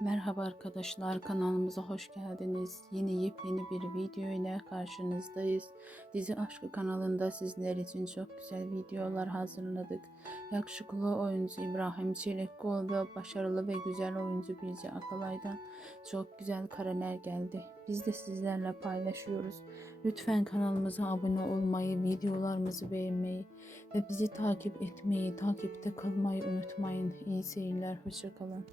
Merhaba arkadaşlar kanalımıza hoş geldiniz. Yeni yepyeni bir video ile karşınızdayız. Dizi Aşkı kanalında sizler için çok güzel videolar hazırladık. Yakışıklı oyuncu İbrahim Çelekkol ve başarılı ve güzel oyuncu Bilge Akalay'dan çok güzel kareler geldi. Biz de sizlerle paylaşıyoruz. Lütfen kanalımıza abone olmayı, videolarımızı beğenmeyi ve bizi takip etmeyi, takipte kalmayı unutmayın. İyi seyirler, hoşçakalın.